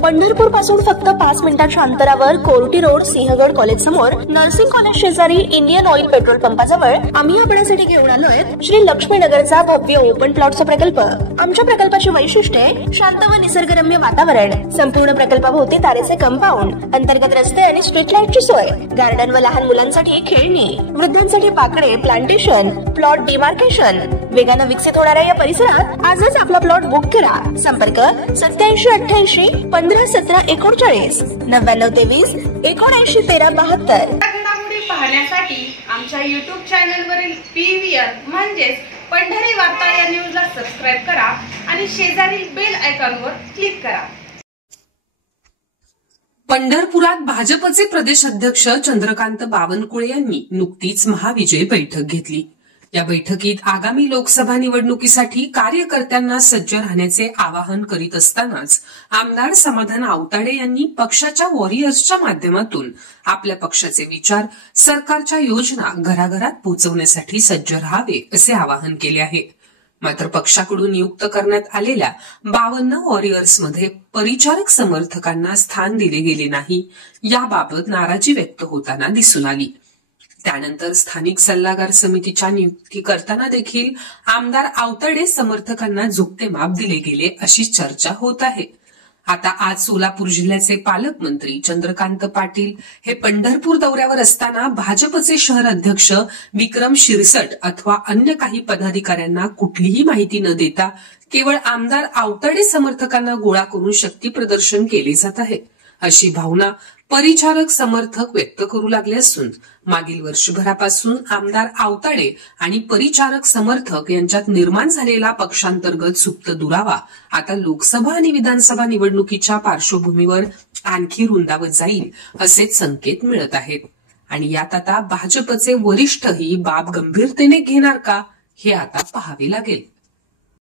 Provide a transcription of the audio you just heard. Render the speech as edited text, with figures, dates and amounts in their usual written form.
पंढरपूर पासून फक्त 5 मिनिटांच्या अंतरावर कोर्टी रोड सिंहगड कॉलेज समोर नर्सिंग कॉलेज शेजारी इंडियन ऑइल पेट्रोल पंपाजवळ आम्ही आपल्यासाठी घेऊन आलोय श्री लक्ष्मीनगरचा भव्य ओपन प्लॉटचा प्रकल्प। आमच्या प्रकल्पाची वैशिष्ट्ये शांत व निसर्गरम्य वातावरण, संपूर्ण प्रकल्पाभोवती तारेचे कंपाऊंड, अंतर्गत रस्ते आणि स्ट्रीट लाईटची सोय, गार्डन व लहान मुलांसाठी खेळणी, वृद्धांसाठी पाकडे, प्लांटेशन, प्लॉट डिमार्केशन। वेगाने विकसित होणाऱ्या या परिसरात आजच आपला प्लॉट बुक करा। संपर्क 8788 151739 9923 791372। घडामोडी पाहण्यासाठी आमच्या YouTube चॅनलवरील PVR म्हणजेच पंढरी वार्ता या न्यूजला सबस्क्राइब करा आणि शेजारील बेल आयकॉनवर क्लिक करा। पंढरपुरात भाजपचे प्रदेश अध्यक्ष चंद्रकांत बावनकुळे यांनी नुकतीच महाविजय बैठक घेतली। या बैठकीत आगामी लोकसभा निवडणुकीसाठी कार्यकर्त्यांना सज्ज राहण्याचे आवाहन करीत असतानाच आमदार समाधान आवताडे यांनी पक्षाच्या वॉरियर्सच्या माध्यमातून आपल्या पक्षाचे विचार, सरकारच्या योजना घराघरात पोहोचवण्यासाठी सज्ज राहावे असे आवाहन केले आहे। मात्र पक्षाकडून नियुक्त करण्यात आलेल्या 52 वॉरियर्समध्ये परिचारक समर्थकांना स्थान दिले गेले नाही, याबाबत नाराजी व्यक्त होताना दिसून आली। त्यानंतर स्थानिक सल्लागार समितीच्या नियुक्ती करताना देखील आमदार आवताडे समर्थकांना झुकते माप दिले गेले अशी चर्चा होत आहे। आता आज सोलापूर जिल्ह्याचे पालकमंत्री चंद्रकांत पाटील हे पंढरपूर दौऱ्यावर असताना भाजपचे शहर अध्यक्ष विक्रम शिरसट अथवा अन्य काही पदाधिकाऱ्यांना कुठलीही माहिती न देता केवळ आमदार आवताडे समर्थकांना गोळा करून शक्ती प्रदर्शन केले जात आहे, अशी भावना परिचारक समर्थक व्यक्त करू लागले असून मागील वर्षभरापासून आमदार आवताडे आणि परिचारक समर्थक यांच्यात निर्माण झालेला पक्षांतर्गत सुप्त दुरावा आता लोकसभा आणि विधानसभा निवडणुकीच्या पार्श्वभूमीवर आणखी रुंदावत जाईल असेच संकेत मिळत आहेत। आणि यात आता भाजपचे वरिष्ठही बाब गंभीरतेने घेणार का, हे आता पाहावे लागेल।